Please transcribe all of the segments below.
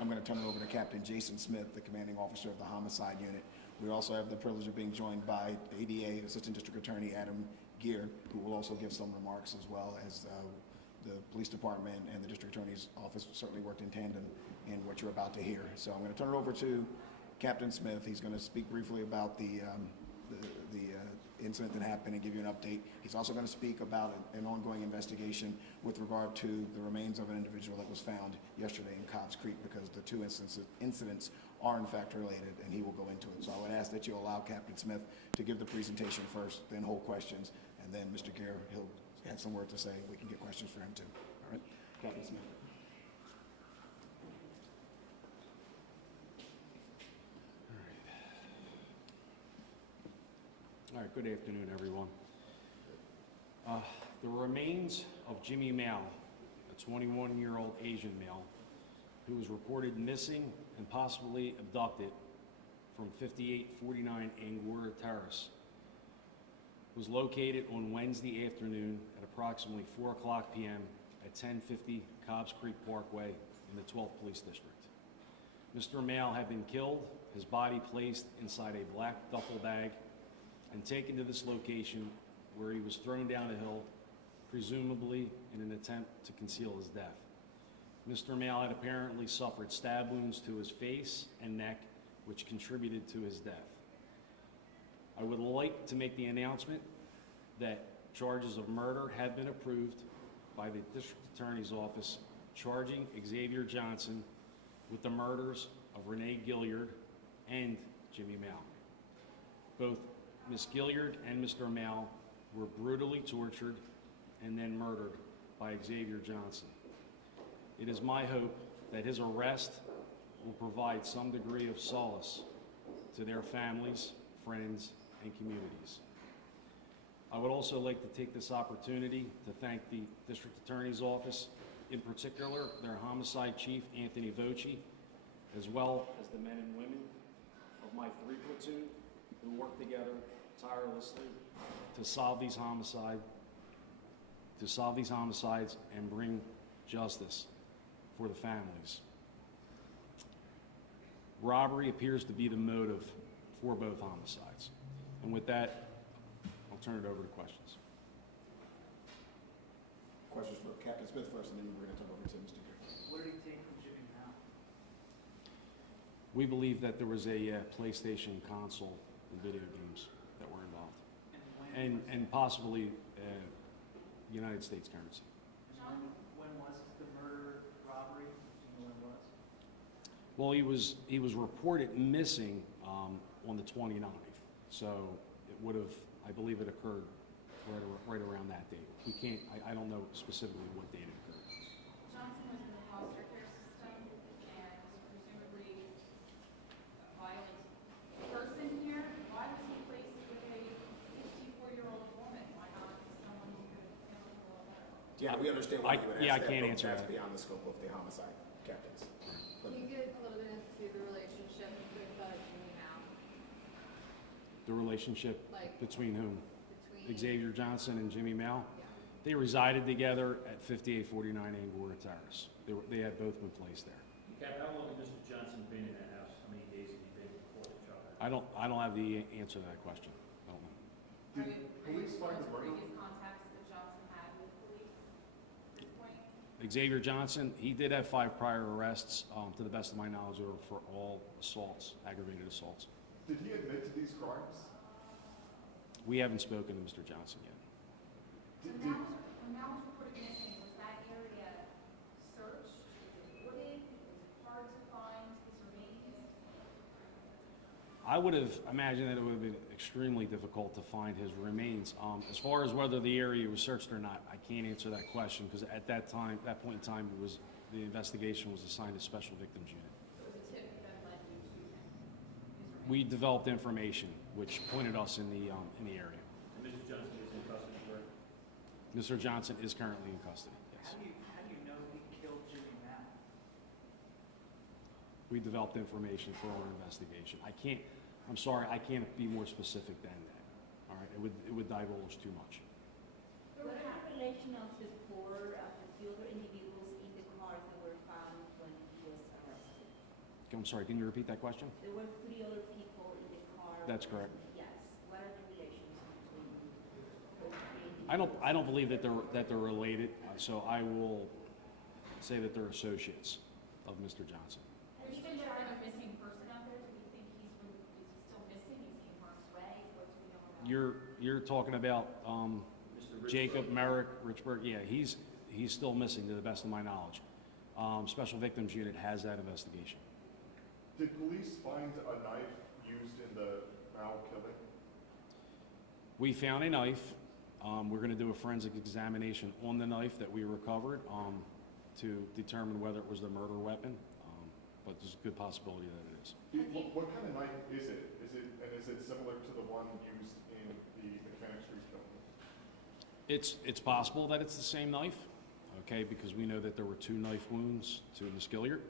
I'm going to turn it over to Captain Jason Smith, the commanding officer of the homicide unit. We also have the privilege of being joined by ADA Assistant District Attorney Adam Gilyard, who will also give some remarks, as well as the police department and the district attorney's office certainly worked in tandem in what you're about to hear. So I'm going to turn it over to Captain Smith. He's going to speak briefly about the incident that happened and give you an update. He's also going to speak about an ongoing investigation with regard to the remains of an individual that was found yesterday in Cobbs Creek, because the two incidents are in fact related, and he will go into it. So I would ask that you allow Captain Smith to give the presentation first, then hold questions, and then Mr. Gilyard, he'll have some words to say. We can get questions for him too. All right, Captain Smith. All right, good afternoon, everyone. The remains of Jimmy Male, a 21-year-old Asian male who was reported missing and possibly abducted from 5849 Angora Terrace, was located on Wednesday afternoon at approximately 4 o'clock p.m. at 1050 Cobbs Creek Parkway in the 12th Police District. Mr. Male had been killed, his body placed inside a black duffel bag, and taken to this location where he was thrown down a hill, presumably in an attempt to conceal his death. Mr. Male had apparently suffered stab wounds to his face and neck, which contributed to his death. I would like to make the announcement that charges of murder have been approved by the District Attorney's Office, charging Xavier Johnson with the murders of Renee Gilyard and Jimmy Male. Both Ms. Gilyard and Mr. Male were brutally tortured and then murdered by Xavier Johnson. It is my hope that his arrest will provide some degree of solace to their families, friends, and communities. I would also like to take this opportunity to thank the District Attorney's Office, in particular their Homicide Chief, Anthony Voci, as well as the men and women of my 3 platoon who work together tirelessly to solve these homicides and bring justice for the families. Robbery appears to be the motive for both homicides. And with that, I'll turn it over to questions. Questions for Captain Smith first, and then we're going to turn over to Mr. Gilyard. What did he take from Jimmy Male? We believe that there was a PlayStation console and video games that were involved, and possibly United States currency. When was the murder, robbery? Do you know when it was? Well, he was reported missing on the 29th, so it would have, I believe it occurred right around that date. We can't, I don't know specifically what date it occurred. Johnson was in the foster care system and was presumably a violent person here. Why was he placed with a 64-year-old woman? Why not someone who could handle it a little better? Yeah, we understand why you would ask I that, can't but answer that's that. beyond the scope of the homicide, captains. Can you get a little bit into the relationship with Jimmy Male? The relationship between whom? Between Xavier Johnson and Jimmy Male? Yeah. They resided together at 5849 Angora Terrace. They had both been placed there. Cap, how long had Mr. Johnson been in that house? How many days had he been before the trial? I don't have the answer to that question. I don't know. Are you aware of previous contacts that Johnson had with police at this point? Xavier Johnson, he did have 5 prior arrests. To the best of my knowledge, they were for all assaults, aggravated assaults. Did he admit to these crimes? We haven't spoken to Mr. Johnson yet. When Mel was reported missing, was that area searched? Was it wooded? Was it hard to find his remains? I would have imagined that it would have been extremely difficult to find his remains. As far as whether the area was searched or not, I can't answer that question, because at that point in time, the investigation was assigned to Special Victims Unit. It was a tip that led you to him. We developed information which pointed us in the area. And Mr. Johnson is in custody, correct? Mr. Johnson is currently in custody, yes. How do you know he killed Jimmy Male? We developed information for our investigation. I'm sorry, I can't be more specific than that. All right, it would divulge too much. What is the relation of the 4 of the other individuals in the cars that were found when he was arrested? I'm sorry, can you repeat that question? There were 3 other people in the car. That's correct. Yes. What are the relations between those 3 I individuals? don't believe that they're related, so I will say that they're associates of Mr. Johnson. Has he been charged with a missing person out there? Do we think is he still missing? Is he in harm's way? What do we know about? You're talking about Mr. Jacob Richburg. Merrick Richburg. Yeah, he's still missing to the best of my knowledge. Special Victims Unit has that investigation. Did police find a knife used in the Mao killing? We found a knife. We're going to do a forensic examination on the knife that we recovered to determine whether it was the murder weapon. But there's a good possibility that it is. What kind of knife is it? Is it similar to the one used in the Mechanic Street killing? It's possible that it's the same knife, okay, because we know that there were 2 knife wounds to Miss Gilyard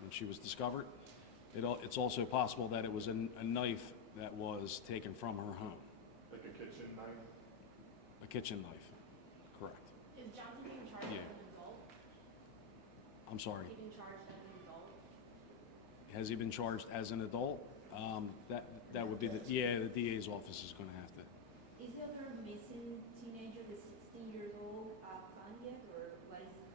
when she was discovered. It's also possible that it was a knife that was taken from her home, Like a kitchen knife? a kitchen knife, correct. Is Johnson being charged Yeah. as an adult? I'm sorry, Is he being charged as an adult? has he been charged as an adult? That would be the DA's office is going to have to. Is the other missing teenager, the 16 years old, found yet, or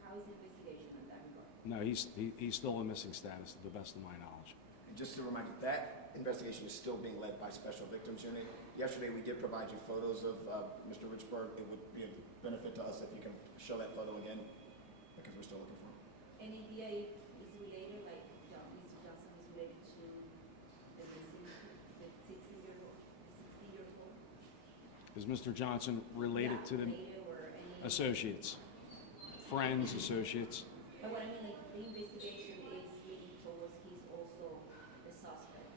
how is the investigation in that regard? No, he's still in missing status to the best of my knowledge. And just to remind you, that investigation is still being led by Special Victims Unit. Yesterday, we did provide you photos of Mr. Richburg. It would be a benefit to us if you can show that photo again, because we're still looking for him. Any idea if is related, like Mr. Johnson is related to the missing, the 16-year-old, the 60-year-old? Is Mr. Johnson related to the Related or any? associates, friends, associates? But what I mean, like, the investigation is leading towards he's also a suspect.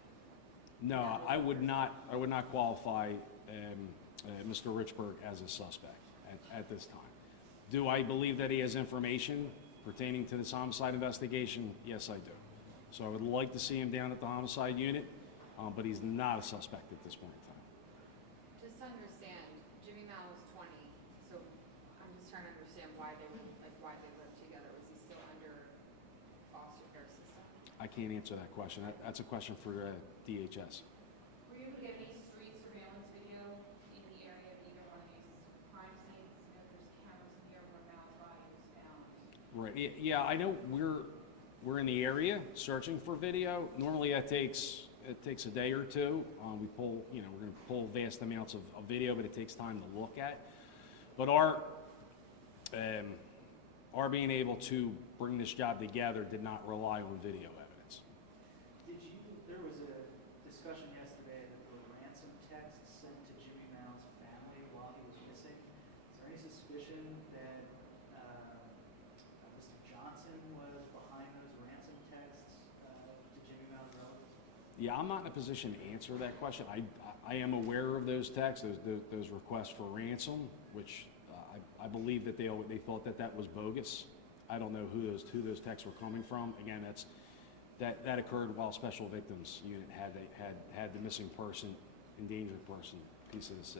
No, I would not qualify Mr. Richburg as a suspect at this time. Do I believe that he has information pertaining to this homicide investigation? Yes, I do. So I would like to see him down at the homicide unit, but he's not a suspect at this point in time. Just to understand, Jimmy Mal was 20, so I'm just trying to understand why they lived together. Was he still under foster care system? I can't answer that question. That's a question for DHS. Were you able to get any street surveillance video in the area of either one of these crime scenes? You know, there's cameras in here where Mal's body was found. Right. Yeah, I know we're in the area searching for video. Normally it takes a day or two. We're going to pull vast amounts of video, but it takes time to look at. But our being able to bring this job together did not rely on video evidence. There was a discussion yesterday that there were ransom texts sent to Jimmy Mal's family while he was missing. Is there any suspicion that Mr. Johnson was behind those ransom texts to Jimmy Mal's relatives? Yeah, I'm not in a position to answer that question. I am aware of those texts, those requests for ransom, which I believe that they thought that was bogus. I don't know who those texts were coming from. Again, that occurred while Special Victims Unit had the missing person, endangered person piece of this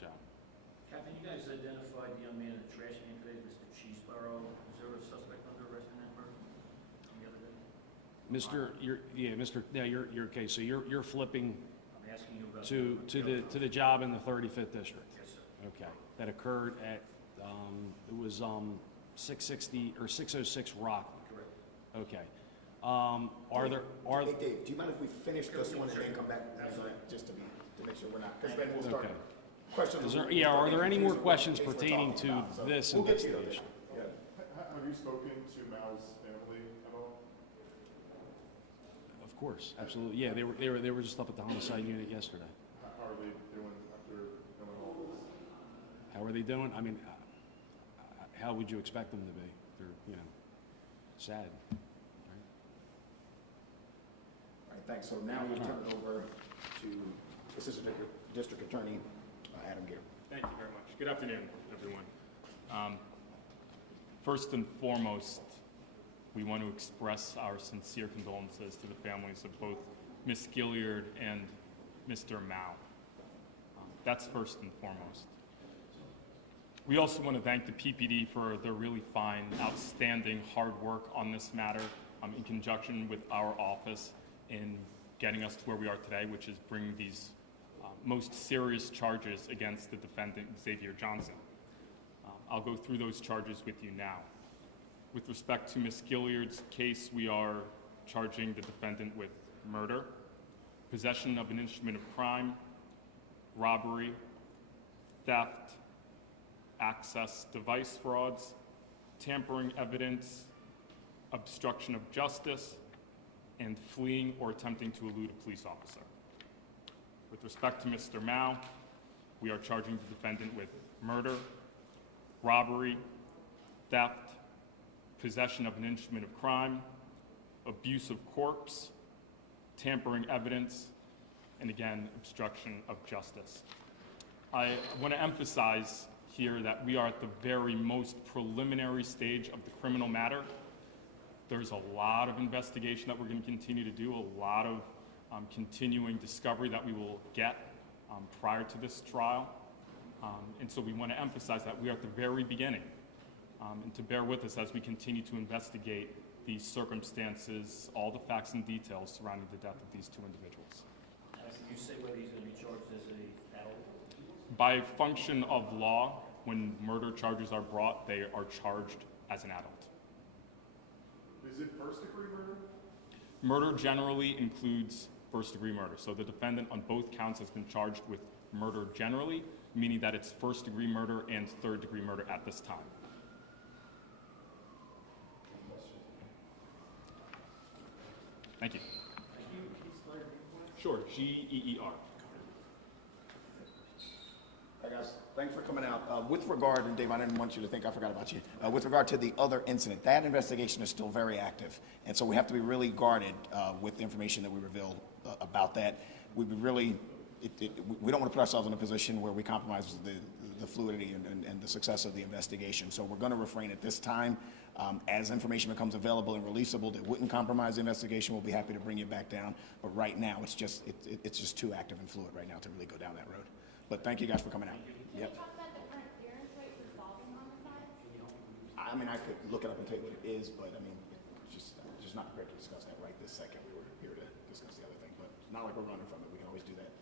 job. Captain, you guys identified the young man in the trash can today, Mr. Cheeseborough. Is there a suspect under arrest in that murder the other day? You're okay. So you're flipping I'm asking you about. to the job in the 35th district. Yes, sir. Okay, that occurred at it was 660 or 606 Rockland. Correct. Okay. Are there Hey, Dave, do you mind if we finish this one and then come back, just to make sure we're not, because then we'll start Okay. questions. Are there any more questions Case we're pertaining talking to about, so this we'll get to you, investigation? yeah. Have you spoken to Mao's family at all? Of course, absolutely. Yeah, they were just up at the homicide unit yesterday. How are they doing after knowing all this? How are they doing? I mean, how would you expect them to be? They're sad. Right? All right, thanks. So now we'll turn it over to Assistant District Attorney Adam Gear. Thank you very much. Good afternoon, everyone. First and foremost, we want to express our sincere condolences to the families of both Ms. Gilyard and Mr. Mao. That's first and foremost. We also want to thank the PPD for their really fine, outstanding hard work on this matter. in conjunction with our office in getting us to where we are today, which is bringing these most serious charges against the defendant, Xavier Johnson. I'll go through those charges with you now. With respect to Ms. Gilyard's case, we are charging the defendant with murder, possession of an instrument of crime, robbery, theft, access device frauds, tampering evidence, obstruction of justice, and fleeing or attempting to elude a police officer. With respect to Mr. Mao, we are charging the defendant with murder, robbery, theft, possession of an instrument of crime, abuse of corpse, tampering evidence, and again, obstruction of justice. I want to emphasize here that we are at the very most preliminary stage of the criminal matter. There's a lot of investigation that we're going to continue to do, a lot of continuing discovery that we will get prior to this trial. And so we want to emphasize that we are at the very beginning, and to bear with us as we continue to investigate these circumstances, all the facts and details surrounding the death of these two individuals. Can you say whether he's going to be charged as an adult? By function of law, when murder charges are brought, they are charged as an adult. Is it first-degree murder? Murder generally includes first-degree murder. So the defendant on both counts has been charged with murder generally, meaning that it's first-degree murder and third-degree murder at this time. Thank you. Sure, G-E-E-R. Hi, guys. Thanks for coming out. With regard, and Dave, I didn't want you to think I forgot about you. With regard to the other incident, that investigation is still very active. And so we have to be really guarded with the information that we reveal about that. We don't want to put ourselves in a position where we compromise the fluidity and the success of the investigation. So we're going to refrain at this time. As information becomes available and releasable that wouldn't compromise the investigation, we'll be happy to bring you back down. But right now, it's just too active and fluid right now to really go down that road. But thank you guys for coming out. Can you talk about the current clearance rate for solving homicides? I mean, I could look it up and tell you what it is, but I mean, it's just not prepared to discuss that right this second. We were here to discuss the other thing, but it's not like we're running from it. We can always do that